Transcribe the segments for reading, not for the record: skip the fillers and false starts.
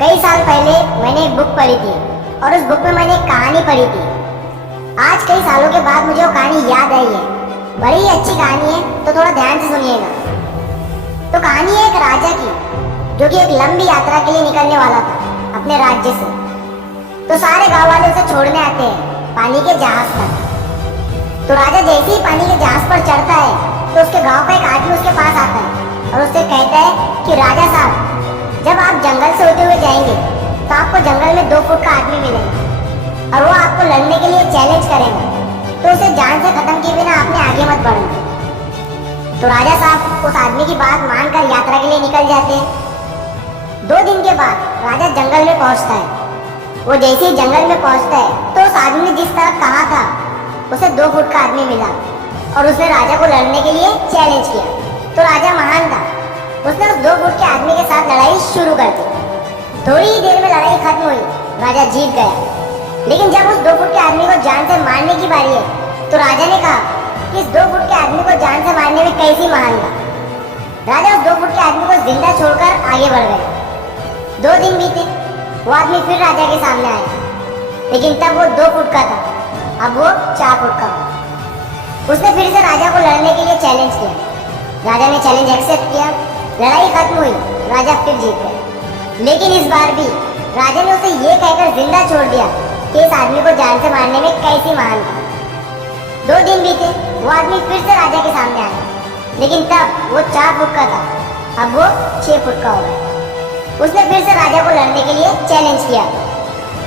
कई साल पहले मैंने एक बुक पढ़ी थी और उस बुक में मैंने एक कहानी पढ़ी थी। आज कई सालों के बाद मुझे वो कहानी याद आई है। बड़ी ही अच्छी कहानी है, तो थोड़ा ध्यान से सुनिएगा। तो कहानी है एक राजा की, जो कि एक लंबी यात्रा के लिए निकलने वाला था अपने राज्य से। तो सारे गांव वाले उसे छोड़ने आते हैं पानी के जहाज पर। तो राजा जैसे ही पानी के जहाज पर चढ़ता है तो उसके गांव का एक आदमी उसके पास आता है और उससे कहता है कि राजा साहब, जब आप जंगल से होते हुए जाएंगे तो आपको जंगल में 2 फुट का आदमी मिलेगा और वो आपको लड़ने के लिए चैलेंज करेगा, तो उसे जान से खत्म किए बिना आपने आगे मत बढ़ना। तो राजा साहब उस आदमी की बात मानकर यात्रा के लिए निकल जाते हैं। 2 दिन के बाद राजा जंगल में पहुंचता है। वो जैसे ही जंगल में पहुंचता है तो उस आदमी ने जिस तरह कहा था उसे 2 फुट का आदमी मिला और उसने राजा को लड़ने के लिए चैलेंज किया। तो राजा महान था, उसने उस 2 फुट के आदमी के साथ लड़ाई शुरू कर दी। थोड़ी ही देर में लड़ाई खत्म हुई, राजा जीत गया। लेकिन जब उस 2 फुट के आदमी को जान से मारने की बारी है तो राजा ने कहा कि इस 2 फुट के आदमी को जान से मारने में कैसी महानता। राजा उस 2 फुट के आदमी को जिंदा छोड़कर आगे बढ़ गए। 2 दिन बीते, वो आदमी फिर राजा के सामने आया, लेकिन तब वो 2 फुट का था, अब वो 4 फुट का हो। उसने फिर से राजा को लड़ने के लिए चैलेंज किया। राजा ने चैलेंज एक्सेप्ट किया। लड़ाई खत्म हुई, राजा फिर जीत गए। लेकिन इस बार भी राजा ने उसे ये कहकर जिंदा छोड़ दिया कि इस आदमी को जान से मारने में कैसी महान था। 2 दिन बीते, वो आदमी फिर से राजा के सामने आया, लेकिन तब वो 4 फुट का था, अब वो 6 फुट का हो गया। उसने फिर से राजा को लड़ने के लिए चैलेंज किया।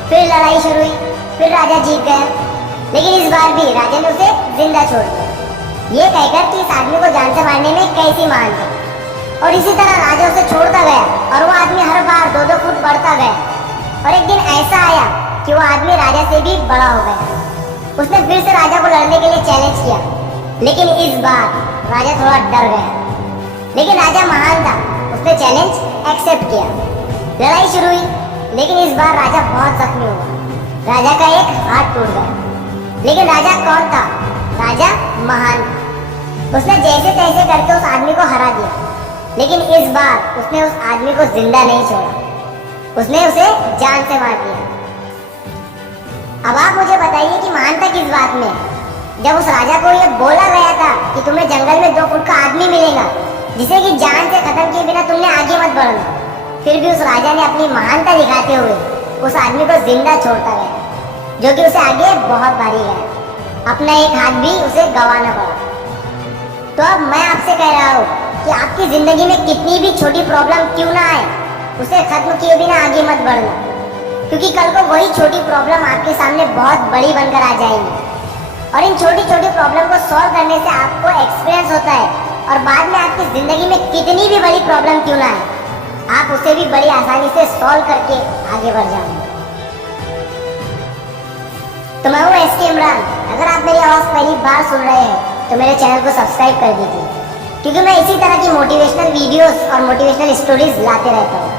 फिर लड़ाई शुरू हुई, फिर राजा जीत गया। लेकिन इस बार भी राजा ने उसे जिंदा छोड़ दिया, ये कहकर कि इस आदमी को जान से मारने में कैसी महान था। और इसी तरह राजा उसे छोड़ता गया और वो आदमी हर बार 2-2 फुट बढ़ता गया। और एक दिन ऐसा आया कि वो आदमी राजा से भी बड़ा हो गया। उसने फिर से राजा को लड़ने के लिए चैलेंज किया, लेकिन इस बार राजा थोड़ा डर गया। लेकिन राजा महान था, उसने चैलेंज एक्सेप्ट किया। लड़ाई शुरू हुई, लेकिन इस बार राजा बहुत जख्मी हुआ। राजा का एक हाथ टूट गया। लेकिन राजा कौन था? राजा महान था। उसने जैसे तैसे करके उस आदमी को हरा दिया। लेकिन इस बार उसने उस आदमी को जिंदा नहीं छोड़ा, उसने उसे जान से मार दिया। अब आप मुझे बताइए कि महानता किस बात में? जब उस राजा को यह बोला गया था कि तुम्हें जंगल में 2 फुट का आदमी मिलेगा जिसे कि जान से खत्म किए बिना तुमने आगे मत बढ़ना, फिर भी उस राजा ने अपनी महानता दिखाते हुए उस आदमी को जिंदा छोड़ता गया, जो कि उसे आगे बहुत भारी गया। अपना एक हाथ भी उसे गंवाना पड़ा। तो अब मैं आपसे कह रहा हूँ कि आपकी जिंदगी में कितनी भी छोटी प्रॉब्लम क्यों ना आए, उसे खत्म किए बिना आगे मत बढ़ना, क्योंकि कल को वही छोटी प्रॉब्लम आपके सामने बहुत बड़ी बनकर आ जाएगी। और इन छोटी छोटी प्रॉब्लम को सॉल्व करने से आपको एक्सपीरियंस होता है और बाद में आपकी जिंदगी में कितनी भी बड़ी प्रॉब्लम क्यों ना आए, आप उसे भी बड़ी आसानी से सॉल्व करके आगे बढ़ जाओगे। तो मैं हूँ एसके इमरान। अगर आप मेरी आवाज़ पहली बार सुन रहे हैं तो मेरे चैनल को सब्सक्राइब कर दीजिए, क्योंकि मैं इसी तरह की मोटिवेशनल वीडियोस और मोटिवेशनल स्टोरीज लाते रहता हूँ।